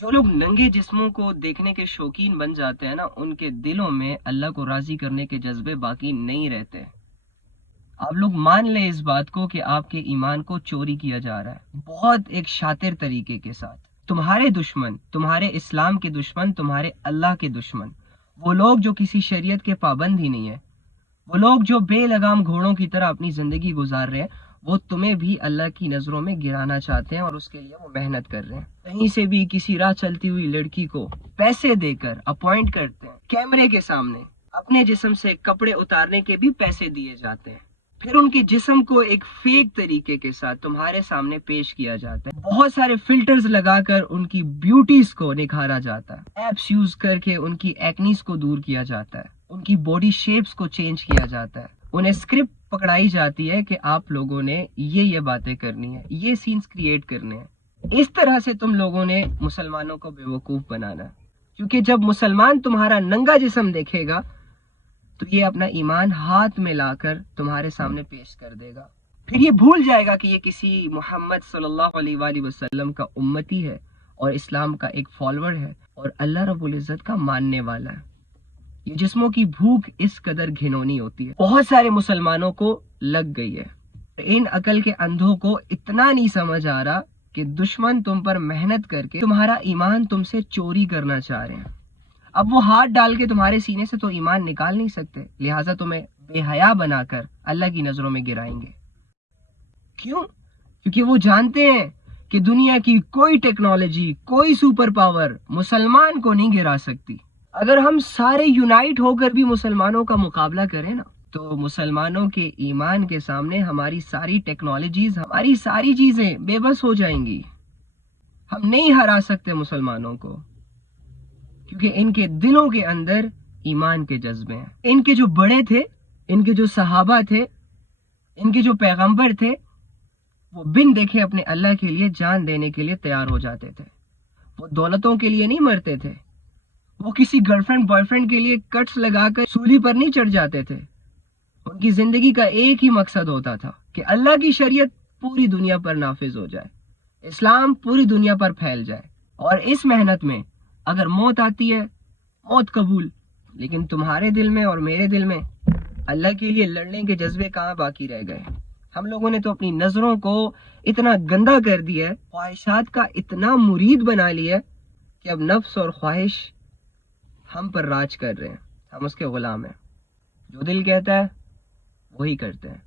جو لوگ ننگے جسموں کو دیکھنے کے شوقین بن جاتے ہیں نا، ان کے دلوں میں اللہ کو راضی کرنے کے جذبے باقی نہیں رہتے۔ آپ لوگ مان لیں اس بات کو کہ آپ کے ایمان کو چوری کیا جا رہا ہے، بہت ایک شاطر طریقے کے ساتھ۔ تمہارے دشمن، تمہارے اسلام کے دشمن، تمہارے اللہ کے دشمن، وہ لوگ جو کسی شریعت کے پابند ہی نہیں ہے، وہ لوگ جو بے لگام گھوڑوں کی طرح اپنی زندگی گزار رہے ہیں، وہ تمہیں بھی اللہ کی نظروں میں گرانا چاہتے ہیں، اور اس کے لیے وہ محنت کر رہے ہیں۔ کہیں سے بھی کسی راہ چلتی ہوئی لڑکی کو پیسے دے کر اپوائنٹ کرتے ہیں، کیمرے کے سامنے اپنے جسم سے کپڑے اتارنے کے بھی پیسے دیے جاتے ہیں، پھر ان کے جسم کو ایک فیک طریقے کے ساتھ تمہارے سامنے پیش کیا جاتا ہے، بہت سارے فلٹرز لگا کر ان کی بیوٹیز کو نکھارا جاتا ہے، ایپس یوز کر کے ان کی ایکنیز کو دور کیا جاتا ہے، ان کی باڈی شیپس کو چینج کیا جاتا ہے، انہیں اسکرپٹ پکڑائی جاتی ہے کہ آپ لوگوں نے یہ باتیں کرنی ہے، یہ سینز کریٹ کرنے ہیں۔ اس طرح سے تم لوگوں نے مسلمانوں کو بے وقوف بنانا ہے، کیونکہ جب مسلمان تمہارا ننگا جسم دیکھے گا تو یہ اپنا ایمان ہاتھ میں لا کر تمہارے سامنے پیش کر دے گا، پھر یہ بھول جائے گا کہ یہ کسی محمد صلی اللہ علیہ وآلہ وسلم کا امتی ہے اور اسلام کا ایک فالوور ہے اور اللہ رب العزت کا ماننے والا ہے۔ یہ جسموں کی بھوک اس قدر گھنونی ہوتی ہے، بہت سارے مسلمانوں کو لگ گئی ہے۔ ان عقل کے اندھوں کو اتنا نہیں سمجھ آ رہا کہ دشمن تم پر محنت کر کے تمہارا ایمان تم سے چوری کرنا چاہ رہے ہیں۔ اب وہ ہاتھ ڈال کے تمہارے سینے سے تو ایمان نکال نہیں سکتے، لہٰذا تمہیں بے حیا بنا کر اللہ کی نظروں میں گرائیں گے۔ کیوں؟ کیونکہ وہ جانتے ہیں کہ دنیا کی کوئی ٹیکنالوجی، کوئی سپر پاور مسلمان کو نہیں گرا سکتی۔ اگر ہم سارے یونائٹ ہو کر بھی مسلمانوں کا مقابلہ کریں نا، تو مسلمانوں کے ایمان کے سامنے ہماری ساری ٹیکنالوجیز، ہماری ساری چیزیں بے بس ہو جائیں گی۔ ہم نہیں ہرا سکتے مسلمانوں کو، کیونکہ ان کے دلوں کے اندر ایمان کے جذبے ہیں۔ ان کے جو بڑے تھے، ان کے جو صحابہ تھے، ان کے جو پیغمبر تھے، وہ بن دیکھے اپنے اللہ کے لیے جان دینے کے لیے تیار ہو جاتے تھے۔ وہ دولتوں کے لیے نہیں مرتے تھے، وہ کسی گرل فرینڈ بوائے فرینڈ کے لیے کٹس لگا کر سولی پر نہیں چڑھ جاتے تھے۔ ان کی زندگی کا ایک ہی مقصد ہوتا تھا کہ اللہ کی شریعت پوری دنیا پر نافذ ہو جائے، اسلام پوری دنیا پر پھیل جائے، اور اس محنت میں اگر موت آتی ہے، موت قبول، لیکن تمہارے دل میں اور میرے دل میں اللہ کے لیے لڑنے کے جذبے کہاں باقی رہ گئے؟ ہم لوگوں نے تو اپنی نظروں کو اتنا گندا کر دیا ہے، خواہشات کا اتنا مرید بنا لیا ہے کہ اب نفس اور خواہش ہم پر راج کر رہے ہیں، ہم اس کے غلام ہیں، جو دل کہتا ہے وہی کرتے ہیں۔